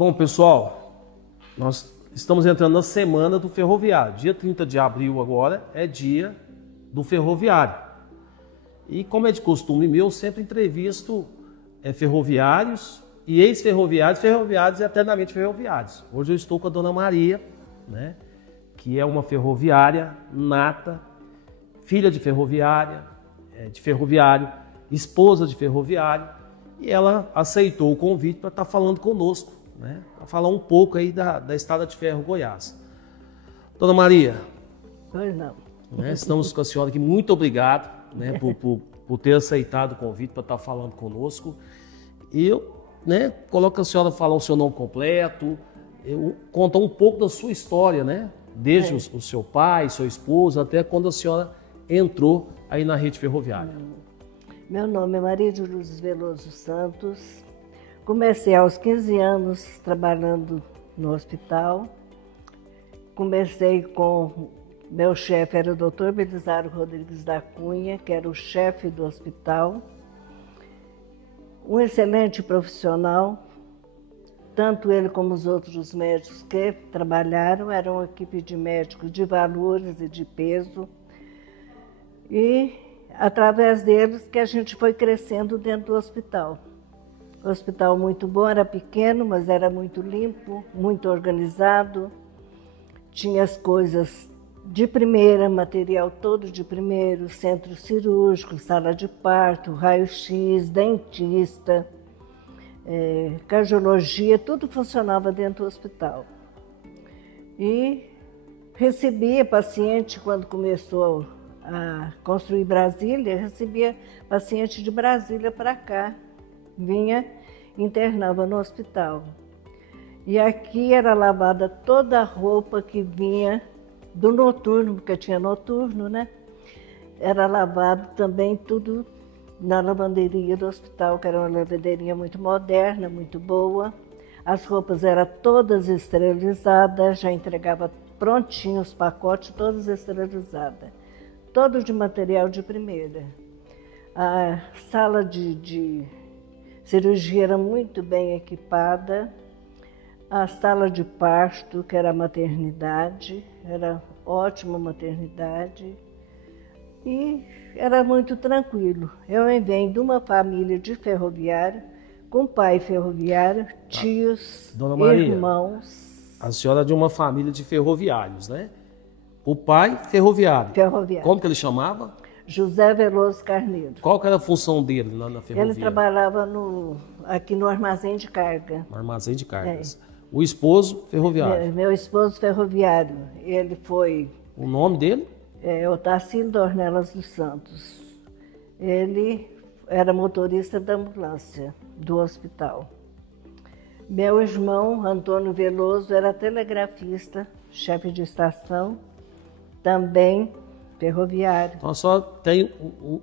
Bom, pessoal, nós estamos entrando na semana do ferroviário. Dia 30 de abril agora é dia do ferroviário. E como é de costume meu, eu sempre entrevisto ferroviários e ex-ferroviários, ferroviários e eternamente ferroviários. Hoje eu estou com a dona Maria, né, que é uma ferroviária nata, filha de ferroviário, esposa de ferroviário, e ela aceitou o convite para estar falando conosco, né, para falar um pouco aí da Estrada de Ferro Goiás. Dona Maria, Pois não. né, estamos com a senhora aqui, muito obrigado, né, por ter aceitado o convite para estar falando conosco. E eu, né, coloco a senhora falar o seu nome completo, contar um pouco da sua história, né, desde o seu pai, seu esposo, até quando a senhora entrou aí na rede ferroviária. Meu nome é Maria de Lourdes Veloso Santos. Comecei aos 15 anos trabalhando no hospital. Comecei com... Meu chefe era o Dr. Belisário Rodrigues da Cunha, que era o chefe do hospital. Um excelente profissional, tanto ele como os outros médicos que trabalharam, eram uma equipe de médicos de valores e de peso. E através deles que a gente foi crescendo dentro do hospital. O hospital muito bom, era pequeno, mas era muito limpo, muito organizado. Tinha as coisas de primeira, material todo de primeiro, centro cirúrgico, sala de parto, raio-x, dentista, cardiologia, tudo funcionava dentro do hospital. E recebia paciente quando começou a construir Brasília, recebia paciente de Brasília para cá, vinha, internava no hospital. E aqui era lavada toda a roupa que vinha do noturno, porque tinha noturno, né? Era lavado também tudo na lavanderia do hospital, que era uma lavanderia muito moderna, muito boa. As roupas eram todas esterilizadas, já entregava prontinho os pacotes, todas esterilizadas. Todo de material de primeira. A sala de cirurgia era muito bem equipada. A sala de parto, que era a maternidade, era ótima maternidade. E era muito tranquilo. Eu venho de uma família de ferroviário, com pai ferroviário, tios, Dona Maria, irmãos. A senhora é de uma família de ferroviários, né? O pai, ferroviário. Ferroviário. Como que ele chamava? José Veloso Carneiro. Qual que era a função dele lá na ferrovia? Ele trabalhava aqui no armazém de carga. No armazém de cargas. O esposo, ferroviário. Meu esposo ferroviário. Ele foi... O nome dele? Otacílio Dornelas dos Santos. Ele era motorista da ambulância do hospital. Meu irmão, Antônio Veloso, era telegrafista, chefe de estação, também ferroviário. Então só tem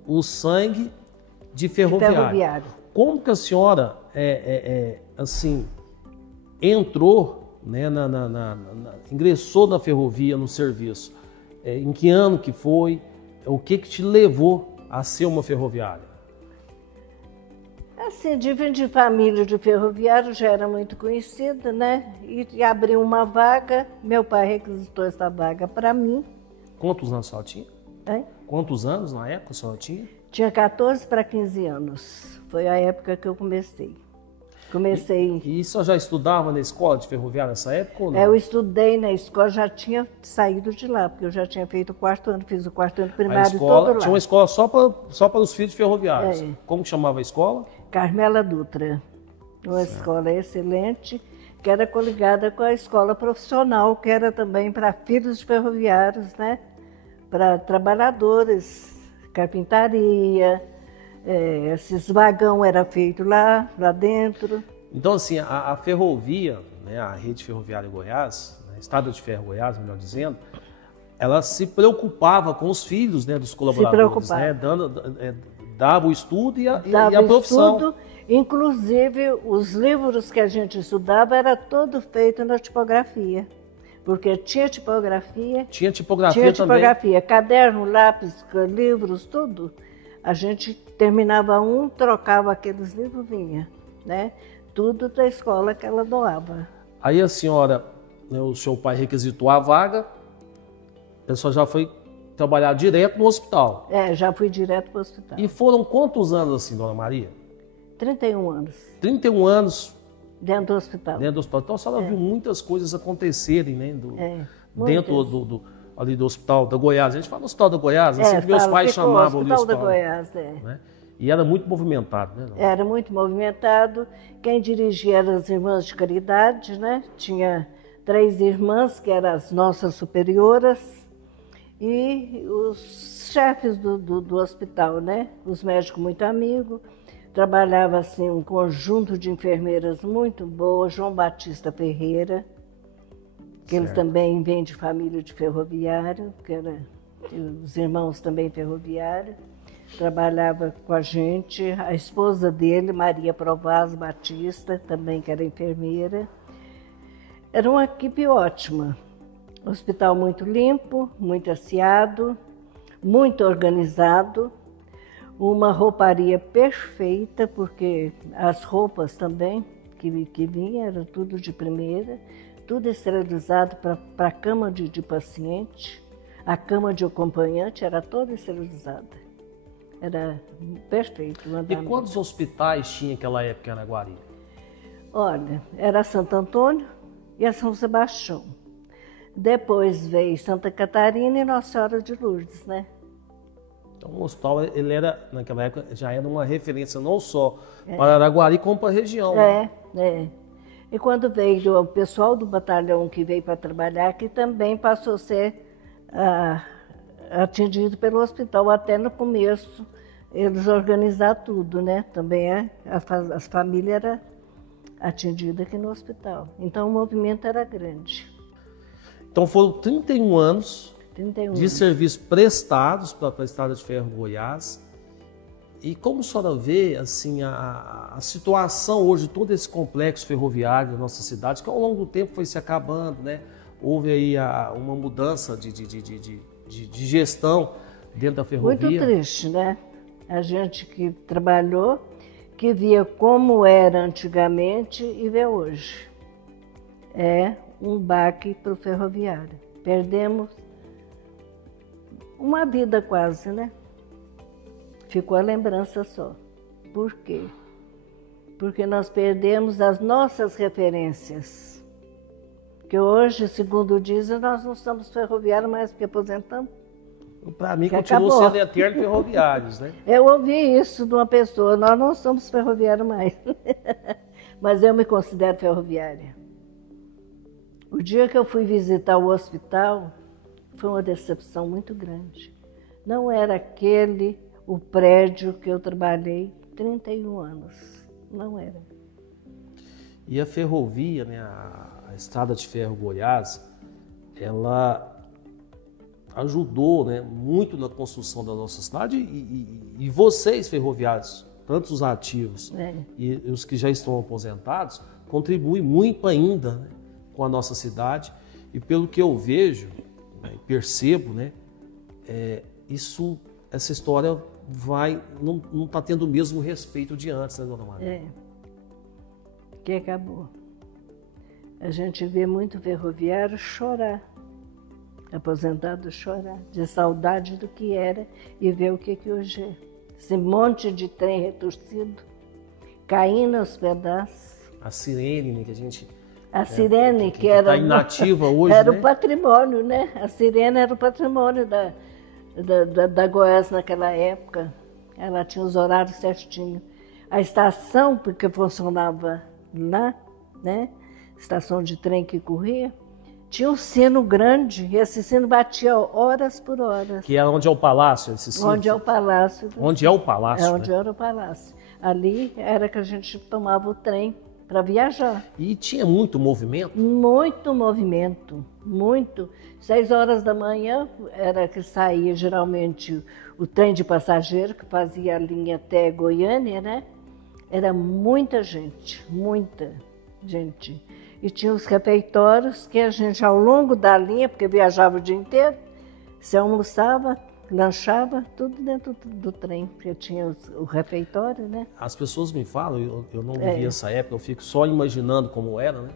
o sangue de ferroviário. Como que a senhora, assim, entrou, né, ingressou na ferrovia, no serviço? Em que ano que foi? O que te levou a ser uma ferroviária? Assim, de família de ferroviário já era muito conhecida, né? E abriu uma vaga, meu pai requisitou essa vaga para mim. Quantos anos a senhora tinha? Hein? Quantos anos na época a senhora tinha? Tinha 14 para 15 anos. Foi a época que eu comecei. E você já estudava na escola de ferroviária nessa época ou não? Eu estudei na escola, já tinha saído de lá, porque eu já tinha feito o quarto ano, fiz o quarto ano primário todo lá. Tinha uma escola só para os filhos ferroviários. Como que chamava a escola? Carmela Dutra. Uma escola excelente, que era coligada com a escola profissional, que era também para filhos de ferroviários, né? Para trabalhadores, carpintaria, esses vagão era feito lá dentro. Então, assim, a ferrovia, né, a rede ferroviária Goiás, a Estrada de Ferro Goiás, melhor dizendo, ela se preocupava com os filhos, né, dos colaboradores, né, dava o estudo e a profissão. Estudo, inclusive, os livros que a gente estudava era todo feito na tipografia. Porque tinha tipografia. Tinha tipografia também. Caderno, lápis, livros, tudo. A gente terminava um, trocava aqueles livros, vinha, né? tudo da escola que ela doava. Aí a senhora, né, o seu pai requisitou a vaga, a senhora já foi trabalhar direto no hospital. Já fui direto para o hospital. E foram quantos anos assim, dona Maria? 31 anos. 31 anos dentro do hospital. Dentro do hospital. Então a senhora viu muitas coisas acontecerem, né? Dentro ali do hospital da Goiás. A gente fala do hospital da Goiás, assim, meus pais chamavam ali o hospital da Goiás, né? E era muito movimentado, né? Era muito movimentado. Quem dirigia eram as irmãs de caridade, né? Tinha 3 irmãs, que eram as nossas superioras, e os chefes do hospital, né? Os médicos muito amigos. Trabalhava assim um conjunto de enfermeiras muito boas, João Batista Ferreira, que eles também vêm de família de ferroviário, que era os irmãos também ferroviários. Trabalhava com a gente, a esposa dele, Maria Provaz Batista, também que era enfermeira. Era uma equipe ótima. Hospital muito limpo, muito asseado, muito organizado. Uma rouparia perfeita, porque as roupas também que vinham eram tudo de primeira, tudo esterilizado para a cama de paciente. A cama de acompanhante era toda esterilizada. Era perfeito. E quantos hospitais tinha naquela época em Araguari? Olha, era Santo Antônio e a São Sebastião. Depois veio Santa Catarina e Nossa Senhora de Lourdes, né? Então o hospital, ele era, naquela época, já era uma referência não só para Araguari, como para a região. E quando veio o pessoal do batalhão que veio para trabalhar, que também passou a ser atendido pelo hospital, até no começo, eles organizaram tudo, né? Também as famílias eram atendidas aqui no hospital. Então o movimento era grande. Então foram 31 anos 31 de anos. serviços prestados para a Estrada de Ferro Goiás. E como a senhora vê assim, a situação hoje, todo esse complexo ferroviário da nossa cidade, que ao longo do tempo foi se acabando, né? Houve aí uma mudança de gestão dentro da ferrovia. Muito triste, né? A gente que trabalhou, que via como era antigamente e vê hoje. É um baque para o ferroviário. Perdemos uma vida quase, né? Ficou a lembrança só. Por quê? Porque nós perdemos as nossas referências. Que hoje, segundo dizem, nós não somos ferroviários mais porque aposentamos. Para mim, continua sendo eterno ferroviários, né? Eu ouvi isso de uma pessoa, nós não somos ferroviários mais. Mas eu me considero ferroviária. O dia que eu fui visitar o hospital, foi uma decepção muito grande. Não era aquele o prédio que eu trabalhei 31 anos. Não era. E a ferrovia, né, a Estrada de Ferro Goiás, ela ajudou, né, muito na construção da nossa cidade e vocês, ferroviários, tanto os ativos e os que já estão aposentados, contribuem muito ainda, né, com a nossa cidade. E pelo que eu vejo, né, e percebo, né, essa história não está tendo o mesmo respeito de antes, né, dona Maria? Que acabou. A gente vê muito ferroviário chorar, aposentado chorar, de saudade do que era e ver o que hoje é. Esse monte de trem retorcido, caindo aos pedaços. A sirene, né, que a gente... A sirene, que era... Está inativa hoje, era, né? O patrimônio, né? A sirene era o patrimônio da Goiás naquela época. Ela tinha os horários certinhos. A estação, porque funcionava lá, né? Estação de trem que corria, tinha um sino grande, e esse sino batia horas por horas. Que é onde é o palácio, esse sino? Onde é o palácio. Onde é o palácio, É onde era o palácio. Ali era que a gente tomava o trem para viajar. E tinha muito movimento? Muito movimento, muito. 6 horas da manhã era que saía geralmente o trem de passageiro, que fazia a linha até Goiânia, né? Era muita gente. E tinha os refeitórios que a gente, ao longo da linha, porque viajava o dia inteiro, se almoçava lanchava tudo dentro do trem, porque tinha o refeitório, né? As pessoas me falam, eu não vivi essa época, eu fico só imaginando como era, né?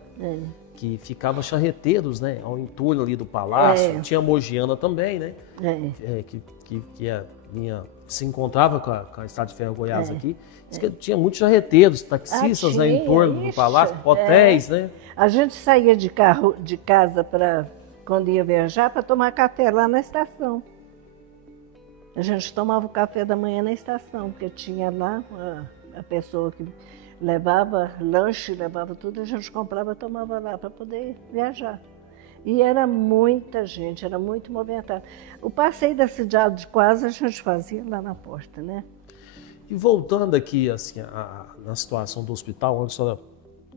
Que ficava charreteiros, né? Ao entorno ali do palácio, tinha Mogiana também, né? Se encontrava com a Estrada de Ferro Goiás aqui. Diz que tinha muitos charreteiros, taxistas, né, em torno do palácio, hotéis, né? A gente saía de casa para quando ia viajar para tomar café lá na estação. A gente tomava o café da manhã na estação, porque tinha lá a pessoa que levava lanche, levava tudo, a gente comprava e tomava lá para poder viajar. E era muita gente, era muito movimentado. O passeio da cidade de quase a gente fazia lá na porta, né? E voltando aqui, assim, na situação do hospital, onde a senhora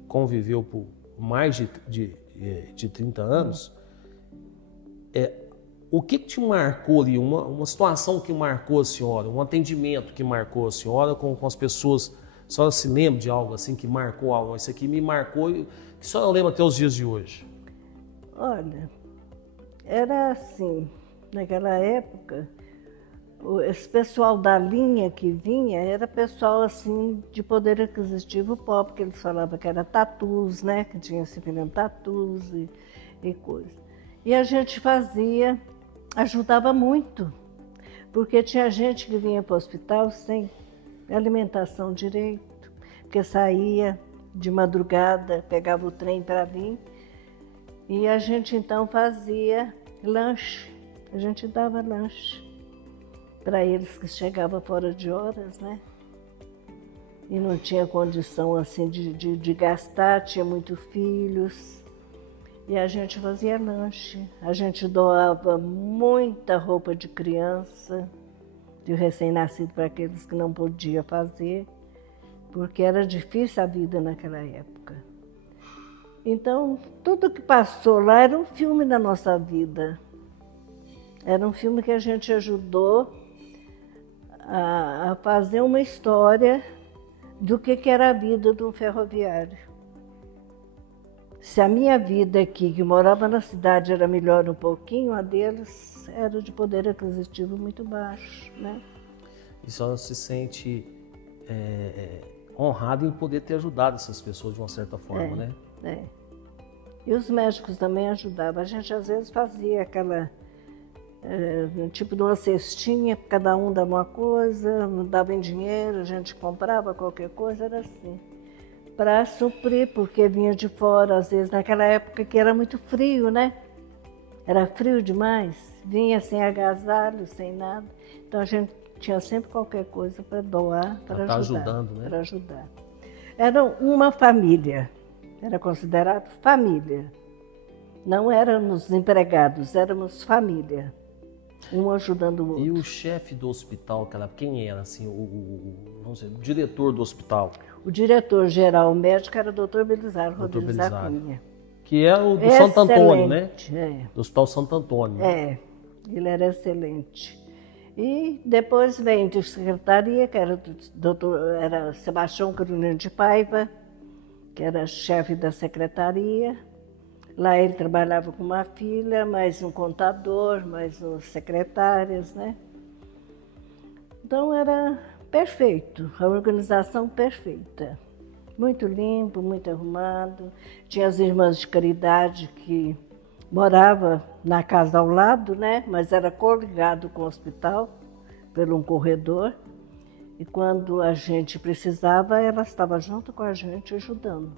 conviveu por mais de 30 anos, o que te marcou ali, uma situação que marcou a senhora, um atendimento que marcou a senhora com as pessoas? A senhora se lembra de algo assim que marcou algo? Isso aqui me marcou e que a senhora lembra até os dias de hoje? Olha, era assim, naquela época, esse pessoal da linha que vinha era pessoal assim de poder aquisitivo pobre, porque eles falavam que era tatus, né? Que tinha se vendendo tatus e coisa. E a gente ajudava muito, porque tinha gente que vinha para o hospital sem alimentação direito, porque saía de madrugada, pegava o trem para vir, e a gente então fazia lanche, a gente dava lanche para eles que chegavam fora de horas, né? E não tinha condição assim de gastar, tinha muitos filhos. E a gente fazia lanche, a gente doava muita roupa de criança, de recém-nascido para aqueles que não podiam fazer, porque era difícil a vida naquela época. Então, tudo que passou lá era um filme da nossa vida. Era um filme que a gente ajudou a fazer uma história do que era a vida de um ferroviário. Se a minha vida aqui, que morava na cidade, era melhor um pouquinho, a deles era de poder aquisitivo muito baixo, né? E a senhora se sente honrada em poder ter ajudado essas pessoas de uma certa forma, né? E os médicos também ajudavam. A gente às vezes fazia aquela tipo de uma cestinha, cada um dava uma coisa, dava em dinheiro, a gente comprava qualquer coisa, era assim. Para suprir, porque vinha de fora, às vezes, naquela época que era muito frio, né? Era frio demais, vinha sem agasalho, sem nada. Então a gente tinha sempre qualquer coisa para doar, para ajudar. Ajudando, né? Para ajudar. Era uma família, era considerado família. Não éramos empregados, éramos família. Um ajudando o outro. E o chefe do hospital, quem era, assim, não sei, o diretor do hospital? O diretor-geral médico era o Dr. Belisário Rodrigues da Cunha. Que é o do Santo Antônio, né? Do Hospital Santo Antônio. Ele era excelente. E depois veio de secretaria, que era Sebastião Carolino de Paiva, que era chefe da secretaria. Lá ele trabalhava com uma filha, mais um contador, mais uns secretárias, né? Então era perfeito, a organização perfeita. Muito limpo, muito arrumado. Tinha as irmãs de caridade que moravam na casa ao lado, né? Mas era coligado com o hospital, por um corredor. E quando a gente precisava, elas estavam junto com a gente ajudando.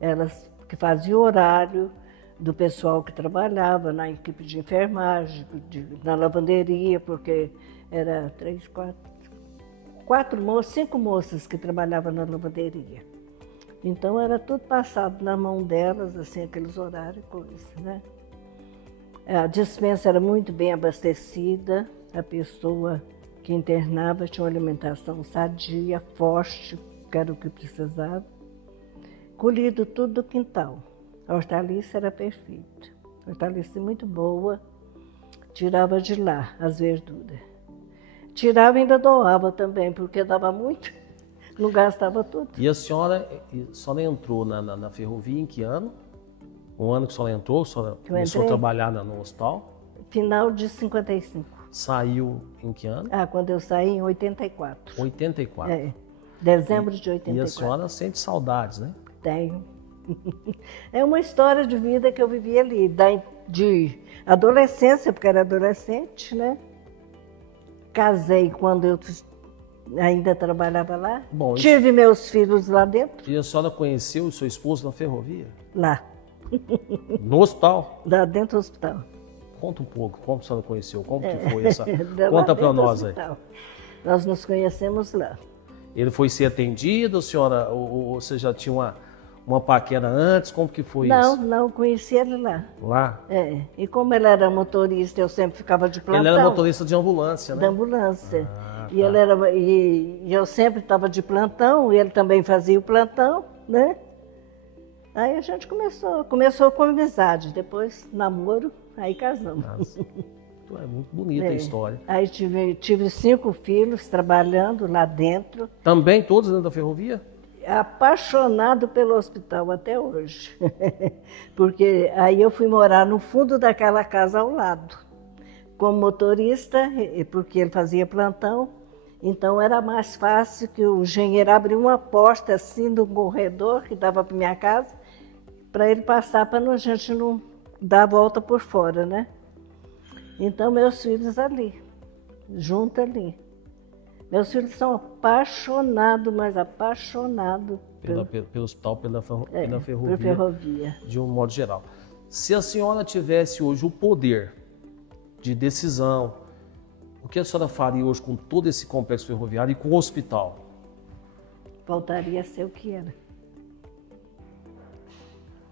Elas que faziam o horário do pessoal que trabalhava na equipe de enfermagem, na lavanderia, porque era 5 moças que trabalhavam na lavanderia. Então era tudo passado na mão delas, assim, aqueles horários e coisas, né? A dispensa era muito bem abastecida, a pessoa que internava tinha uma alimentação sadia, forte, que era o que precisava. Colhido tudo do quintal. A hortaliça era perfeita. Hortaliça muito boa. Tirava de lá as verduras. Tirava e ainda doava também, porque dava muito, não gastava tudo. E a senhora entrou na ferrovia em que ano? O ano que a senhora entrou, a senhora começou a trabalhar no hospital? Final de 55. saiu em que ano? Ah, quando eu saí em 84. 84. É, dezembro de 84. E a senhora sente saudades, né? Tenho. É uma história de vida que eu vivi ali, de adolescência, porque era adolescente, né? Casei quando eu ainda trabalhava lá. Bom, tive meus filhos lá dentro. E a senhora conheceu o seu esposo na ferrovia? Lá. No hospital? Lá dentro do hospital. Conta um pouco, como a senhora conheceu, como que foi essa... Lá Conta para dentro do nós aí. hospital. Nós nos conhecemos lá. Ele foi ser atendido, a senhora, ou você já tinha uma paquera antes? Como que foi isso? Não, conheci ele lá. Lá? É, e como ele era motorista, eu sempre ficava de plantão. Ele era motorista de ambulância, né? Da ambulância. Ah, E, ele era, e eu sempre estava de plantão, e ele também fazia o plantão, né? Aí a gente começou com amizade, depois namoro, aí casamos. Nossa. É muito bonita a história. Aí tive 5 filhos trabalhando lá dentro. Também todos dentro da ferrovia? Apaixonado pelo hospital até hoje. Porque aí eu fui morar no fundo daquela casa ao lado, como motorista, porque ele fazia plantão. Então era mais fácil que o engenheiro abriu uma porta assim no corredor que dava para minha casa, para ele passar para a gente não dar a volta por fora, né? Então meus filhos ali, junto ali. Meus filhos são apaixonados, mas apaixonados pelo hospital, pela ferrovia, ferrovia, de um modo geral. Se a senhora tivesse hoje o poder de decisão, o que a senhora faria hoje com todo esse complexo ferroviário e com o hospital? Voltaria a ser o que era.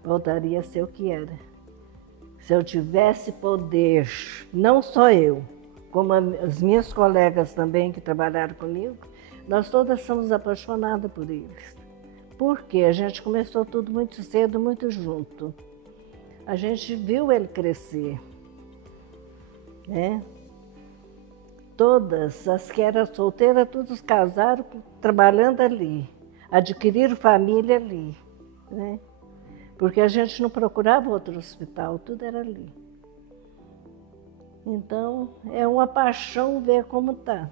Voltaria a ser o que era. Se eu tivesse poder, não só eu, como as minhas colegas também que trabalharam comigo, nós todas somos apaixonadas por eles. Porque a gente começou tudo muito cedo, muito junto. A gente viu ele crescer, né? Todas as que eram solteiras, todos casaram trabalhando ali, adquiriram família ali, né? Porque a gente não procurava outro hospital, tudo era ali. Então, é uma paixão ver como está.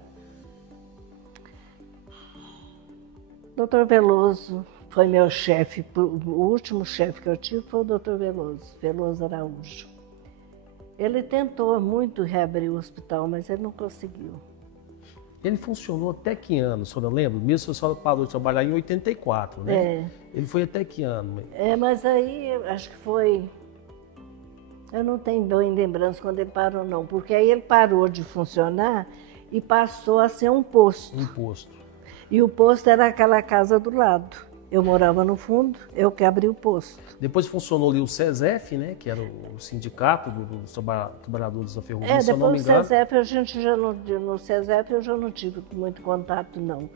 Dr. Veloso foi meu chefe, o último chefe que eu tive foi o Dr. Veloso Araújo. Ele tentou muito reabrir o hospital, mas ele não conseguiu. Ele funcionou até que ano, a senhora lembra? Mesmo que a senhora parou de trabalhar em 84, né? É. Ele foi até que ano? Mas aí acho que foi... Eu não tenho bem lembrança quando ele parou, não. Porque aí ele parou de funcionar e passou a ser um posto. Um posto. E o posto era aquela casa do lado. Eu morava no fundo, eu que abri o posto. Depois funcionou ali o SESEF, né? Que era o sindicato dos trabalhadores da ferrovia, se eu não me Depois engano. do SESEF, a gente no SESEF eu já não tive muito contato, não.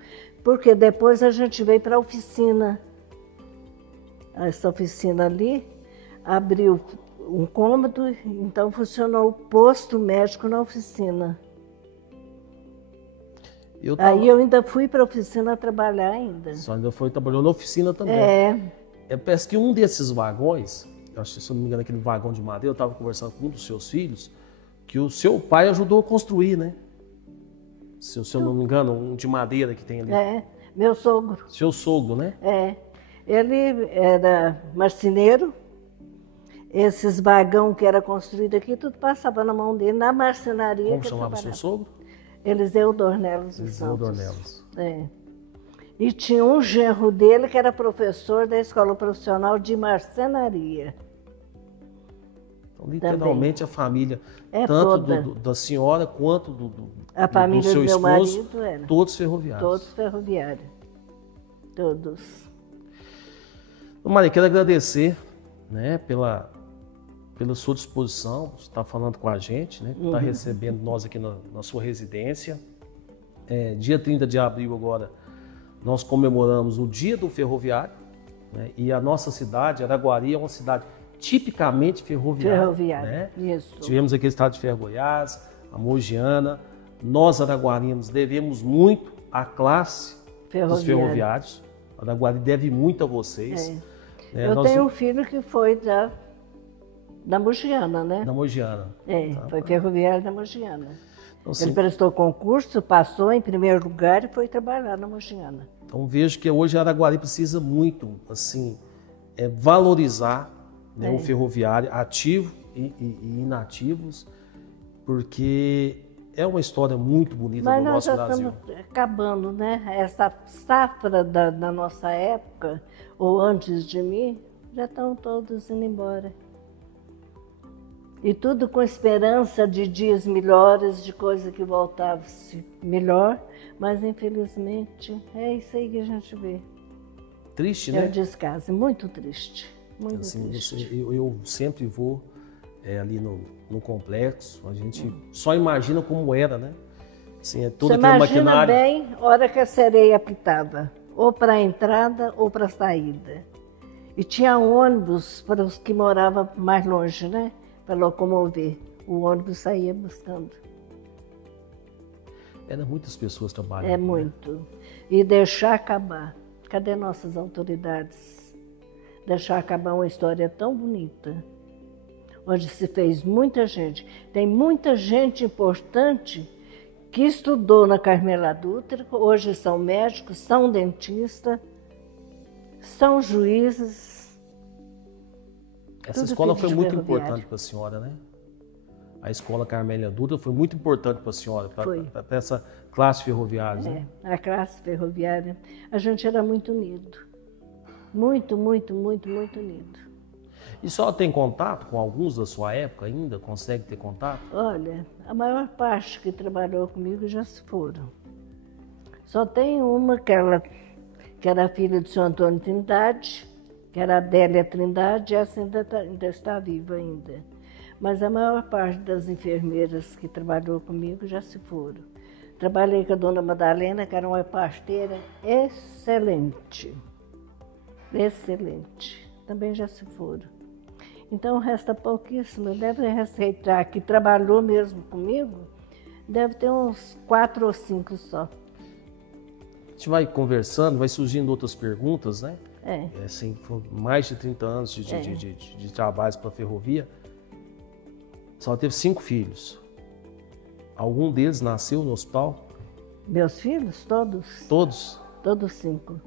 Porque depois a gente veio para a oficina. Essa oficina ali abriu um cômodo, então funcionou o posto médico na oficina. Aí eu ainda fui para a oficina trabalhar ainda. Só ainda trabalhou na oficina também. Parece que um desses vagões, eu acho que se eu não me engano aquele vagão de madeira, eu estava conversando com um dos seus filhos, que o seu pai ajudou a construir, né? Se eu não me engano, um de madeira que tem ali. Meu sogro. Seu sogro, né? Ele era marceneiro. Esses vagão que era construído aqui, tudo passava na mão dele, na marcenaria. Como chamava o seu sogro? Eliseu Dornelos dos Eliseu Santos. Dornelos. E tinha um genro dele que era professor da Escola Profissional de Marcenaria. Então, literalmente a família, tanto da senhora quanto a família do seu meu esposo, marido era. Todos ferroviários. Todos ferroviários. Todos. Maria, quero agradecer, né, pela sua disposição, você está falando com a gente, né, está recebendo nós aqui na sua residência. Dia 30 de abril agora, nós comemoramos o Dia do Ferroviário, né, e a nossa cidade, Araguari, é uma cidade tipicamente ferroviária. Ferroviária, né? isso. Tivemos aqui o estado de Ferro Goiás, a Mogiana. Nós, araguarinos, devemos muito à classe dos ferroviários. A Araguari deve muito a vocês. Eu tenho um filho que foi da Mogiana, né? Da Mogiana. Foi ferroviário da Mogiana. Então, Ele prestou concurso, passou em primeiro lugar e foi trabalhar na Mogiana. Então vejo que hoje Araguari precisa muito, assim, valorizar, né, o ferroviário ativo e inativos, porque é uma história muito bonita do nosso Brasil. Mas nós já estamos acabando, né? Essa safra da nossa época, ou antes de mim, já estão todos indo embora. E tudo com esperança de dias melhores, de coisa que voltasse melhor, mas infelizmente é isso aí que a gente vê. Triste, né? É um descaso, muito triste. Muito assim, triste. Eu sempre vou ali no complexo, a gente só imagina como era, né? Assim, todo Você aquele imagina maquinário. bem a hora que a sereia apitava, ou para a entrada ou para a saída. E tinha ônibus para os que moravam mais longe, né? Para locomover. O ônibus saía buscando. Era muitas pessoas trabalhando. É muito. E deixar acabar. Cadê nossas autoridades? Deixar acabar uma história tão bonita, onde se fez muita gente. Tem muita gente importante que estudou na Carmela Dutra, hoje são médicos, são dentistas, são juízes. Essa escola foi muito importante para a senhora, né? A escola Carmélia Dutra foi muito importante para a senhora, para essa classe ferroviária. Né? A classe ferroviária. A gente era muito unido. Muito, muito, muito, muito unido. E a senhora tem contato com alguns da sua época ainda? Consegue ter contato? Olha, a maior parte que trabalhou comigo já se foram. Só tem uma que era filha de São Antônio Trindade, que era a Adélia Trindade, e essa ainda está viva ainda. Mas a maior parte das enfermeiras que trabalhou comigo já se foram. Trabalhei com a dona Madalena, que era uma parteira excelente. Excelente. Também já se foram. Então resta pouquíssimo. Deve respeitar que trabalhou mesmo comigo, deve ter uns 4 ou 5 só. A gente vai conversando, vai surgindo outras perguntas, né? Assim, foram mais de 30 anos de trabalhos para a ferrovia. Só teve 5 filhos. Algum deles nasceu no hospital? Meus filhos? Todos? Todos? Todos 5.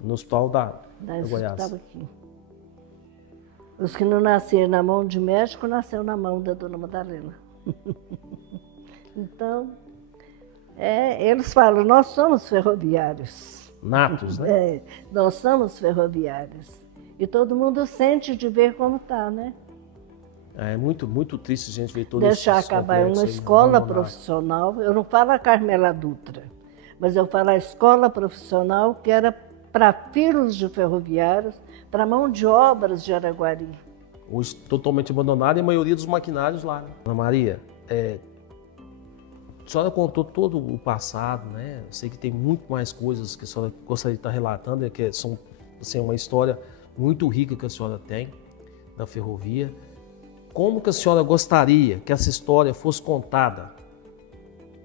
No hospital da Goiás? Estava aqui. Os que não nasceram na mão de médico, nasceram na mão da dona Madalena. Então, eles falam, nós somos ferroviários. Natos, né? Nós somos ferroviários. E todo mundo sente de ver como está, né? É muito, muito triste a gente ver todo deixar acabar uma escola profissional. Eu não falo a Carmela Dutra, mas eu falo a escola profissional que era para filhos de ferroviários, para mão de obras de Araguari. Hoje totalmente abandonada e a maioria dos maquinários lá. Né? Ana Maria, a senhora contou todo o passado, né? Eu sei que tem muito mais coisas que a senhora gostaria de estar relatando, que são assim, uma história muito rica que a senhora tem da ferrovia. Como que a senhora gostaria que essa história fosse contada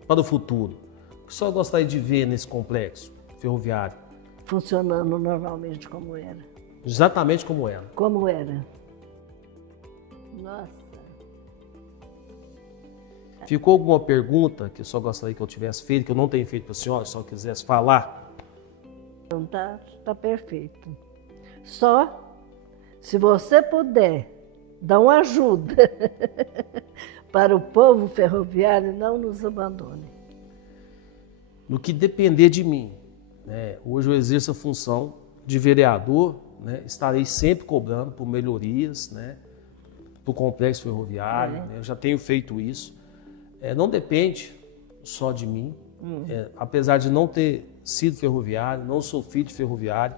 para o futuro? O que a senhora gostaria de ver nesse complexo ferroviário? Funcionando normalmente como era. Exatamente como era. Como era. Nossa. Ficou alguma pergunta que a senhora gostaria que eu tivesse feito, que eu não tenha feito para a senhora, se a senhora quisesse falar? Não, tá perfeito. Só se você puder dar uma ajuda para o povo ferroviário, não nos abandone. No que depender de mim, né? Hoje eu exerço a função de vereador, né? Estarei sempre cobrando por melhorias, né? Para o complexo ferroviário, né? Eu já tenho feito isso. Não depende só de mim, apesar de não ter sido ferroviário, não sou filho de ferroviário,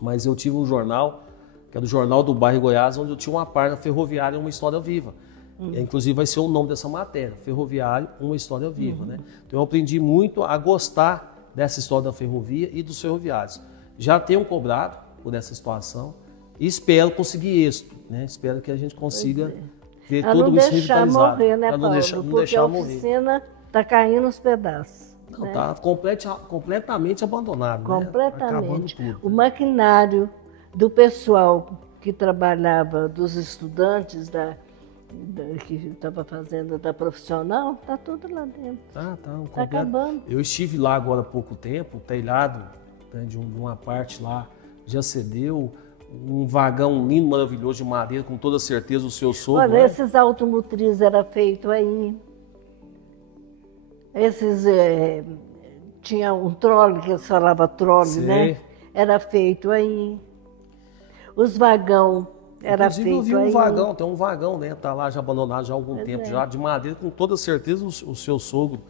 mas eu tive um jornal, que é do Jornal do Bairro Goiás, onde eu tinha uma página ferroviária, uma história viva. Inclusive vai ser o nome dessa matéria, Ferroviário, uma história viva. Né? Então eu aprendi muito a gostar dessa história da ferrovia e dos ferroviários. Já tenho cobrado por essa situação e espero conseguir êxito. Né? Espero que a gente consiga ver tudo isso revitalizado. Morrer, né, Paulo? Porque a oficina está caindo aos pedaços. Não, está completamente abandonado. Completamente. Né? O maquinário do pessoal que trabalhava, dos estudantes que estava fazendo da profissional, está tudo lá dentro. Está acabando. Eu estive lá agora há pouco tempo, o telhado, né, de uma parte lá já cedeu, um vagão lindo, maravilhoso de madeira, com toda certeza o seu sogro. Olha, esses automotrizes eram feitos aí. Esses, tinha um trole, que eles falavam trole, né? Era feito aí. Os vagão era feito aí. Inclusive eu vi um vagão, tem um vagão, né? Tá lá já abandonado já há algum tempo, já de madeira, com toda certeza o seu sogro,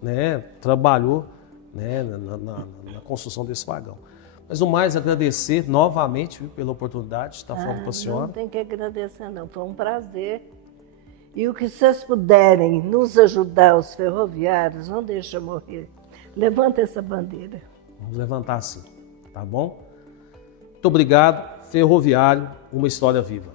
né, trabalhou, né, na construção desse vagão. Mas o mais agradecer novamente, viu, pela oportunidade de estar falando com a senhora. Não tem que agradecer não, foi um prazer. E o que vocês puderem nos ajudar, os ferroviários, não deixa morrer. Levanta essa bandeira. Vamos levantar sim, tá bom? Muito obrigado. Ferroviário, uma história viva.